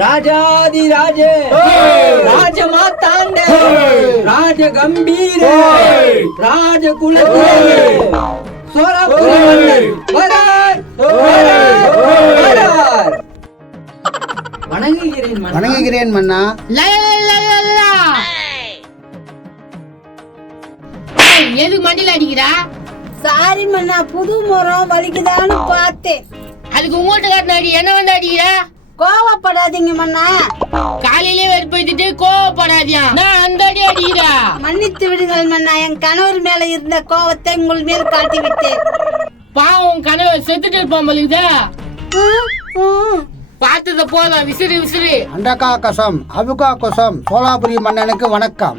ராஜாதி ராஜே ராஜமாத்தாண்டே ராஜ கம்பீரே ராஜ குலதே சோழபுர மன்னர் வரார் வரார். வணங்குகிறேன் மன்னா. எதுக்கு மண்டியில அடிக்கிறா? சாரி மன்னா, புது முறம் வலிக்குதான்னு பார்த்தேன். அதுக்கு உங்கள்கிட்ட காட்டின அடி என்ன வந்து அடிக்கிறா? கோவப்படாதீங்க மன்னா. காலையிலே வெறுப்பிட்டு கோவப்படாதியா, நான் அந்த அடி அடிக்கிறா. மன்னித்து விடுங்கள் மன்னா, என் கணவர் மேல இருந்த கோவத்தை உங்கள் மேல் காட்டி விட்டேன். பாவம் கணவர் செத்துட்டு இருப்பான் போலுதா. பார்த்தத போதும், விசிறு விசிறு. அண்டகா கசம் அபுகா கொசம் சோலாபுரி மன்னனுக்கு வணக்கம்.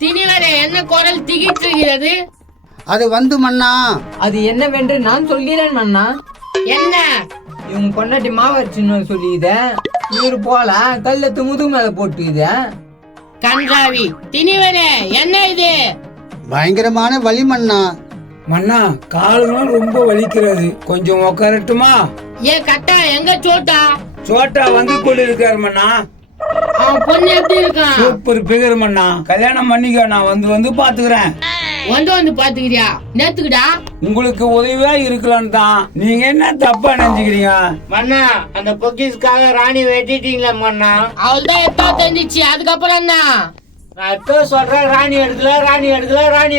திணிவரே என்ன குரல் திகிட்டுகிறது? அது வந்து மன்னா. அது என்னவென்று நான் சொல்கிறேன் மன்னா. என்ன? இவங்க பொண்டாட்டி மாவச்சுன்னு சொல்லித, இவரு போல கல்லத்து முதுகு மேல போட்டுத. கன்றாவி திணிவரே என்ன இது? பயங்கரமான வலி மன்னா. மன்னா, கால்களும் ரொம்ப வலிக்கிறது, கொஞ்சம் உட்காரட்டுமா? ஏ கட்டா, எங்க சோட்டா? சோட்டா வந்து கொண்டு இருக்காரு மன்னா. அவன் பொண்ணு எப்படி இருக்கான்? சூப்பர் பிகர் மன்னா. கல்யாணம் பண்ணிக்க, நான் வந்து பாத்துக்கிறேன். வந்து பாத்துக்கிறியா? நேத்துக்குடா உங்களுக்கு உதவியா இருக்கலான்னு தான். நீங்க என்ன தப்பா நினைச்சுக்கிறீங்க மன்னா? அந்த பொக்கிஸ்க்காக ராணி வெட்டிட்டீங்களா மன்னா? அவள்தான் எப்பா தெரிஞ்சிச்சு, அதுக்கப்புறம் என்ன? நான் எப்போ சொல்றேன், ராணி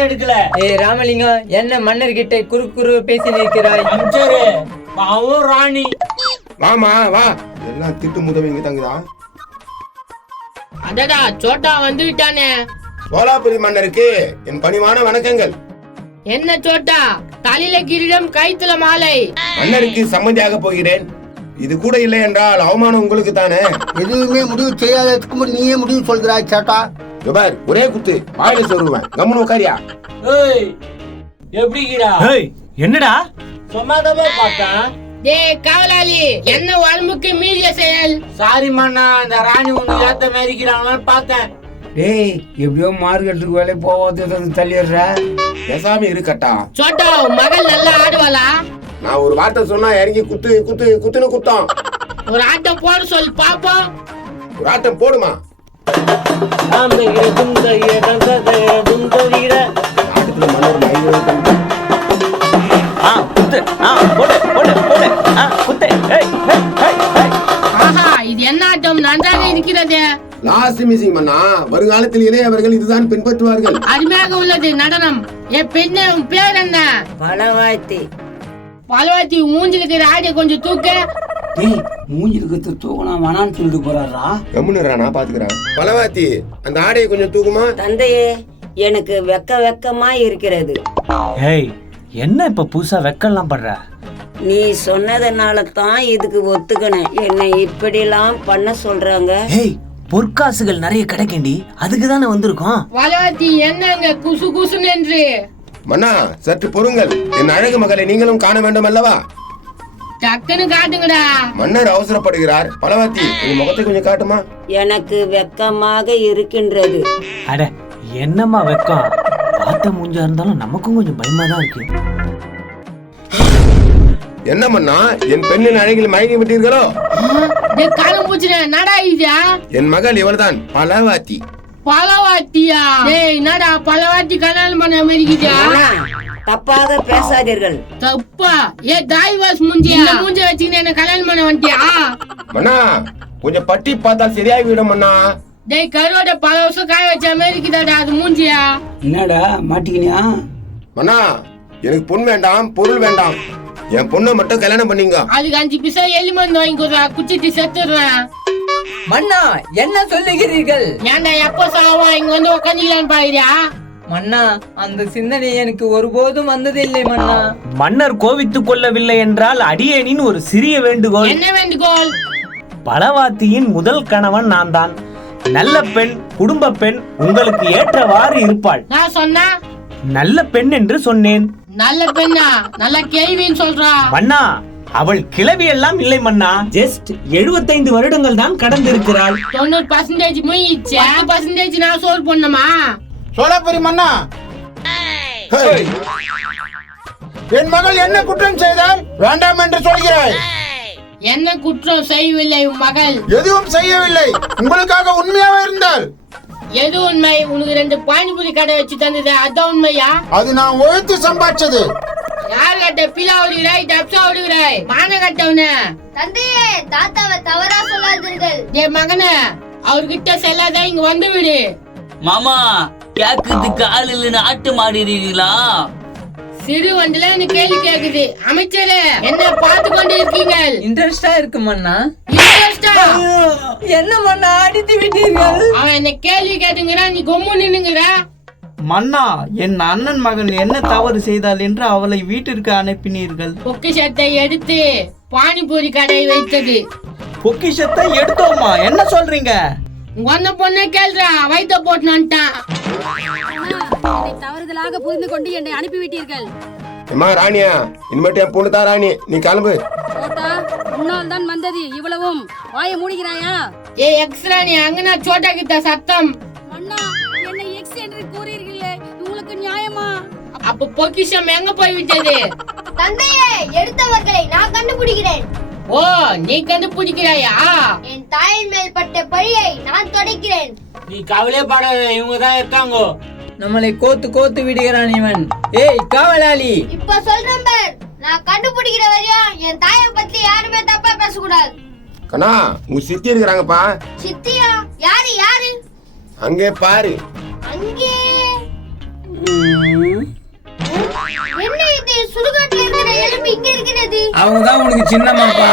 எடுக்கல. ஏய் ராமலிங்கம், என்ன மன்னர் கிட்ட குறு பேசி நிற்கிறாய்? அம்சரு பாவம் ராணி. வாமா வா, எல்லாம் திட்டு முதவிங்க தங்குதா. அடடா, சோட்டா வந்து விட்டானே. சோலாபுரி மன்னருக்கு என் பணிவான வணக்கங்கள். என்ன சோட்டா, தலையில கிரீடம் கைத்துல மாலை. மன்னருக்கு சம்மதியாக போகிறேன். இது கூட இல்லை என்றால் அவமானம் உங்களுக்கு தானே. எதுவுமே முடிவு செய்யாததுக்கு நீயே முடிவு சொல்கிறாய் சாட்டா. ஜபார், ஒரே குத்து வாயில சொல்லுவேன். கம்முனு உட்காரியா. ஏய் எப்படிடா? ஏய் என்னடா? சும்மாதானே பார்த்தேன். டேய் காவலாளி, என்ன உடம்புக்கு மீறிய செயல்? சாரி மன்னா, இந்த ராணி உனக்கு ஏத்த மேரிக்கிறாங்கன்னு பார்த்தேன். டேய், எப்படியோ மார்க்கெட்டுக்கு வேலை போவாத தள்ளிடுற. பேசாம இருக்கட்டா. சோட்டா, மகள் நல்லா ஆடுவாளா? நான் ஒரு வார்த்தை சொன்னா இறங்கி குத்துன்னு குத்தம். ஒரு ஆட்டம் போட சொல்லு பாப்போம். ஒரு ஆட்டம் போடுமா. ஆட்டுல மன்னர் மயங்கி குத்து. போடு போடு போடு. குத்து. ஏய் ஏய் ஏய். ஆஹா, இது என்ன ஆட்டம் நன்றாக இருக்கிறது. லாஸ்ட் மியூசிக் மன்னா. வருங்காலத்தில் இளையவர்கள் இதுதான் பின்பற்றுவார்கள். அருமையாக உள்ளது நடனம். ஏ பெண்ணே, உன் பேர் என்ன? பலவாய்த்தி. பலவாத்தி, மூஞ்சிலுக்கு ஆடிய கொஞ்சம் தூக்க. டேய், மூஞ்சிருக்கு தூக்கணும் வேணான்னு சொல்லிட்டு போறாரா? கம்முனுரா, நான் பாத்துக்கிறேன். பலவாத்தி, அந்த ஆடையை கொஞ்சம் தூக்குமா. தந்தையே, எனக்கு வெக்கமா இருக்கிறது. ஏய், என்ன இப்ப புதுசா வெக்கலாம் பண்ற? நீ சொன்னதனால தான் இதுக்கு ஒத்துக்கணும். என்னை இப்படிலாம் பண்ண சொல்றாங்க. ஏய், பொற்காசுகள் நிறைய கிடைக்கண்டி, அதுக்கு தானே வந்திருக்கோம். பலவாத்தி, என்னங்க குசு குசுன்னு என்று? மன்னா, சற்று பொறுங்கள். என் அழகு மகளை நீங்களும் காண வேண்டும் அல்லவா. டக்குன்னு காட்டுங்கடா. மன்னர் அவசரப்படுகிறார். பலவாத்தி, உங்க முகத்தை கொஞ்சம் காட்டுமா. எனக்கு வெக்கமாக இருக்கின்றது. அட, என்னம்மா வெக்கம்? பார்த்த மூஞ்சா இருந்தாலும் நமக்கும் கொஞ்சம் பயமா தான் இருக்கு. என்ன மன்னா, என் பெண்ணின் அழகில் மயங்கி விட்டீர்களோ? காலம் பூச்சின நடா இதா? என் மகள் இவள்தான் பலவாத்தி. பலவாத்தியா? டேய், என்னடா பலவாத்தி கல்யாணம் பண்ண அமெரிக்கா? தப்பாக பேசாதீர்கள். தப்பா? ஏ தாய்வாஸ் மூஞ்சியா? இந்த மூஞ்ச வச்சுக்கிட்டு என்ன கல்யாணம் பண்ண வந்துட்டியா? மன்னா, கொஞ்சம் பட்டி பார்த்தால் சரியாகி விடும் மன்னா. டேய், கருவாட பல வருஷம் காய வச்ச அமெரிக்கா அது மூஞ்சியா? என்னடா மாட்டிக்கினியா? மன்னா, எனக்கு பொன் வேண்டாம், பொருள் வேண்டாம். என் பொண்ணை மட்டும் கல்யாணம் பண்ணீங்க. அதுக்கு 5 பிசா எலி மருந்து வாங்கி கொடுறா, குச்சிட்டு செத்துடுறேன். மன்னா, என்ன சொல்லுகிறீர்கள்? ஏன்டா எப்ப சாவா இங்க வந்து உட்காந்துக்கலான்னு பாக்குறியா? மன்னா, அந்த சிந்தனை எனக்கு ஒருபோதும் வந்ததில்லை மன்னா. மன்னர் கோவித்துக் கொள்ளவில்லை என்றால் அடியேனின் ஒரு சிறிய வேண்டுகோள். என்ன வேண்டுகோள்? பலவாத்தியின் முதல் கணவன் நான் தான். நல்ல பெண், குடும்ப பெண், உங்களுக்கு ஏற்றவாறு இருப்பாள். நான் சொன்னா நல்ல பெண் என்று சொன்னேன். நல்ல பெண்ணா? நல்ல கேள்வின்னு சொல்றா. மன்னா, அவள் கிழவி எல்லாம் இல்லை மன்னா. ஜஸ்ட் 75 வருடங்கள் தான் கடந்திருக்கிறாள். 90% முயிச்சு, 10% நான் சோறு பண்ணமா? சோலாபுரி மன்னா, என் மகள் என்ன குற்றம் செய்தால் வேண்டாம் என்று சொல்கிறாய்? என்ன குற்றம் செய்யவில்லை உன் மகள்? எதுவும் செய்யவில்லை. உங்களுக்காக உண்மையாவே இருந்தால் எது உண்மை? உனக்கு 2 பானிபூரி கடை வச்சு தந்தது அதான் உண்மையா? அது நான் உழைத்து சம்பாதிச்சது. யார் கட்ட பிலா ஓடுகிறாய், டப்ஸா ஓடுகிறாய், மான கட்டவன? தந்தையே, தாத்தாவை தவறா சொல்லாதீர்கள். என் மகனே, அவர்கிட்ட செல்லாத, இங்க வந்து விடு. மாமா, கேக்குறதுக்கு ஆள் இல்லைன்னு ஆட்டு மாடிடுறீங்களா? சிறு வண்டில எனக்கு கேள்வி கேக்குது. அமைச்சரே, என்ன பார்த்து கொண்டு இருக்கீங்க? இன்ட்ரெஸ்டா இருக்கு மன்னா. இன்ட்ரெஸ்டா? என்ன மன்னா அடித்து விட்டீர்கள்? அவன் என்ன கேள்வி கேட்டுங்கிறா, நீ கொம்மு நின்னுங்கிற. மன்னா, என் அண்ணன் மகன் என்ன தவறு செய்தால் என்று அவளை வீட்டிற்கு அனுப்பினீர்கள். பொக்கிஷத்தை எடுத்து பானிபூரி கடை வைத்தது. பொக்கிஷத்தை எடுத்தோமா? என்ன சொல்றீங்க? உன்ன பொண்ணே கேள்றா, வைத்த போட்டுனான்ட்டான். தவறுதலாக புரிந்து கொண்டு என்னை அனுப்பிவிட்டீர்கள். அம்மா ராணியா, இனிமேட்டு என் பொண்ணு தான் ராணி, நீ கிளம்பு. முன்னால் தான் வந்தது, இவ்வளவும் வாயை மூடுகிறாயா? ஏ எக்ஸ்ரா, நீ அங்கனா சோட்டா கிட்ட சத்தம். அண்ணா, என்னை எக்ஸ் என்று கூறீர்களே, உங்களுக்கு நியாயமா? அப்ப பொக்கிஷம் எங்க போய் விட்டது? தந்தையே, எடுத்தவர்களை நான் கண்டுபிடிக்கிறேன். ஓ, நீ கண்டுபிடிக்கிறாயா? என் தாயின் மேல் பட்ட பழியை நான் துடைக்கிறேன். நீ கவலைப்படாத, இவங்க தான் இருக்காங்க. நம்மளை கோத்து கோத்து விடுகிறான் இவன். ஏய் காவலாளி, இப்ப சொல்றேன் பார், நான் கண்டுபிடிக்கிற வரையும் என் தாயை பத்தி யாருமே தப்பா பேசக்கூடாது. கண்ணா, உங்க சித்தி இருக்கிறாங்கப்பா. சித்தியா? யாரு யாரு? அங்கே பாரு. அங்கே என்ன இது? சுடுகாட்டுல இருக்கிற எலும்பு இங்க இருக்கிறது. அவங்க தான் உனக்கு சின்னமாப்பா.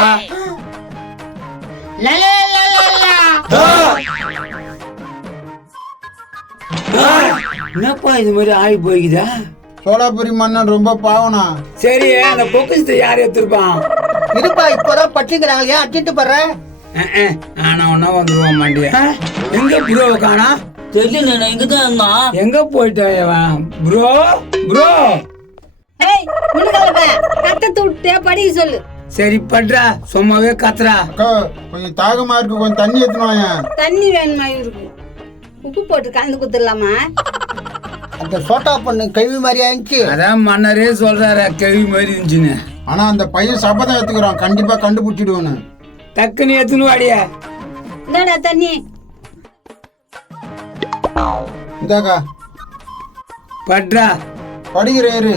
என்னப்பா இது மாதிரி ஆகி போய்க்குதா? சோலாபுரி மன்னன் ரொம்ப பாவனா. சரி, அந்த பொக்கிஷத்தை யார் எடுத்திருப்பான்? இருப்பா, இப்பதான் பட்டுக்கிறாங்க, அடிச்சுட்டு போற. ஆனா ஒன்னா வந்துருவான் மாண்டியா. எங்க ப்ரோ காணா? தெரியல, நான் இங்கதான் இருந்தான். எங்க போயிட்டான் ப்ரோ? ப்ரோ கட்டத்தை விட்டு படி சொல்லு. சரி பட்றா, சும்மாவே கத்துறா. அக்கா, கொஞ்சம் தாகமா இருக்கு, கொஞ்சம் தண்ணி எடுத்துனாங்க. தண்ணி வேணுமா? இருக்கு, உப்பு போட்டு கலந்து குத்துடலாமா? அந்த சோட்டா பண்ணு கழுவி மாதிரி ஆயிடுச்சு. அதான் மன்னரே சொல்றாரு கேள்வி மாதிரி இருந்துச்சுன்னு. ஆனா அந்த பையன் சபதம் எடுத்துக்கிறான், கண்டிப்பா கண்டுபிடிச்சிடுவேன்னு. டக்குன்னு எத்துன்னு வாடியா. இந்தாடா தண்ணி. இந்தாக்கா பட்றா. படிக்கிறேரு.